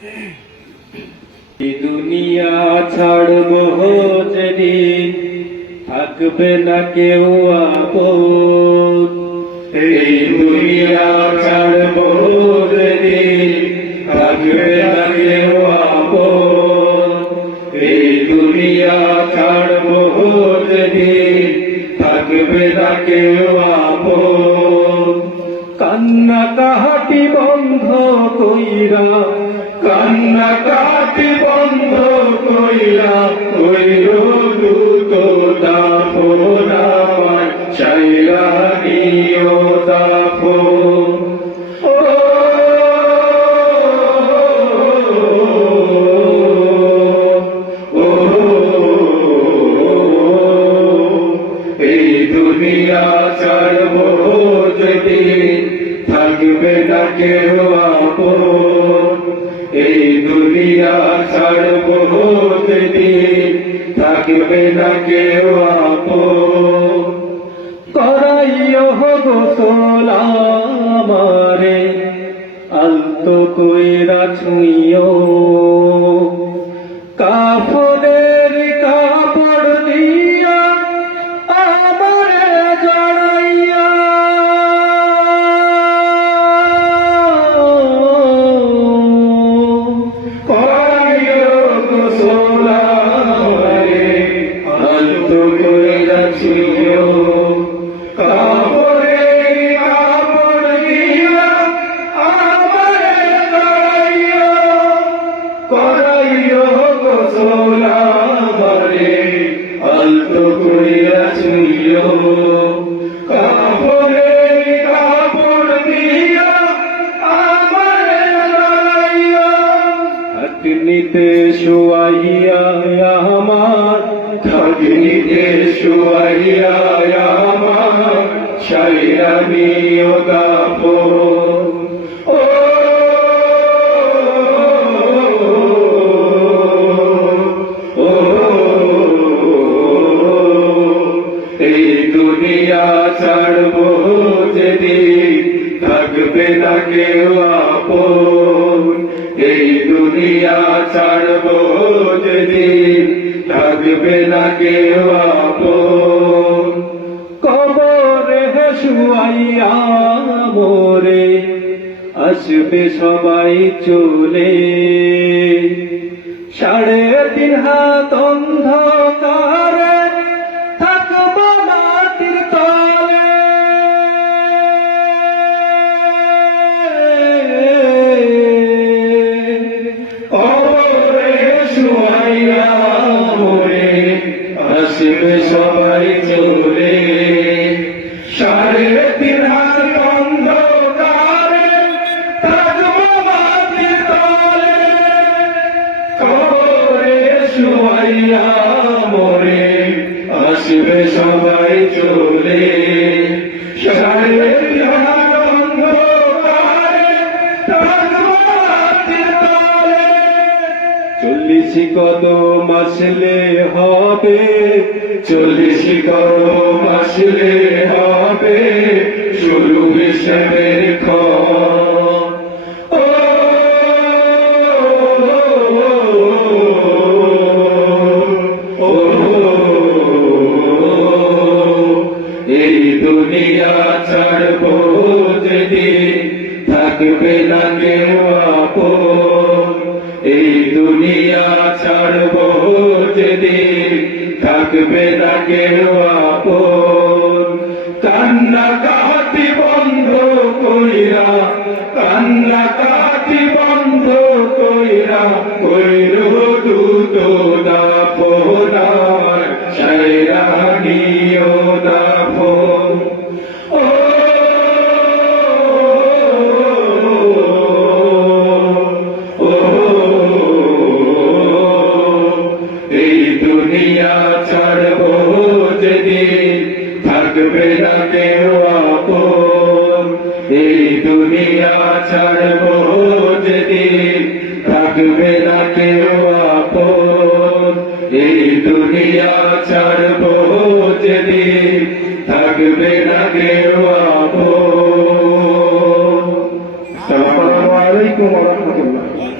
এই দুনিয়া ছাড়বো যেদিন থাকবে না কেউ আপন। এই দুনিয়া ছাড়বো যেদিন থাকবে না কেউ আপন। এই দুনিয়া ছাড়বো যেদিন থাকবে না কেউ আপন। কান্না কাহাটি বন্ধ কইরা, কান্না কাটি বন্ধ কইরা কইরো দুত দাফন আমার চাইরা নিও দাফন। এই দুনিয়া ছাড়বো যেদিন থাকবে না কেউ আপন। এই দুনিয়া ছাড়বো যেদিন থাকবে না কেউ আপন। করাইও গোসল আমারে আলতো কইরা ছুঁইও, কাফনের কাপড় দিয়া আমারে জড়াইয়া। করাইও গোসল আমারে আলতো কইরা ছুঁইও, কাফনের কাপড় দিয়া আমারে জড়াইয়া। করাইও গোসল আমারে আলতো কইরা ছুঁইও, কাফনের কাপড় দিয়া আমারে জড়াইয়া। থাকনিতে শুয়াইয়া আমার, থাকনিতে শুয়াইয়া আমার ছাইরা নিও দাফন। এই দুনিয়া ছাড়বো যেদিন থাকবে না কেউ আপন। এই দুনিয়া ছাড়বো যেদিন থাকবে না কেউ আপন। কবরে শুয়াইয়া মোরে আসবে সবাই চলে, 3.5 হাত অন্ধকারে থাকবো মাটির তলে। কবরে শুয়াইয়া মোরে আসবে সবাই চলে, 3.5 হাত অন্ধকারে থাকবো মাটির তলে। কবরে শুয়াইয়া মোরে আসবে সবাই চলে, 3.5 হাত অন্ধকারে থাকবো মাটির তলে। 40 কদম আসলে হবে, 40 কদম আসলে হবে শুরু হিসেবের ক্ষণ। এই দুনিয়া ছাড়বো যেদিন থাকবে না কেউ আপন। এই দুনিয়া ছাড়বো যেদিন থাকবে না কেউ আপন। কান্না কাটি বন্ধ কইরা, কান্না কাটি বন্ধ কইরা কইরো দুত দাফন আমার ছাইরা নিও দাফন। এই দুনিয়া ছাড়বো যেদিন থাকবে না কেউ আপন। এই দুনিয়া ছাড়বো যেদিন থাকবে না কেউ আপন। এই দুনিয়া ছাড়বো যেদিন থাকবে না কেউ আপন। আসসালামু আলাইকুম ওয়া রাহমাতুল্লাহ।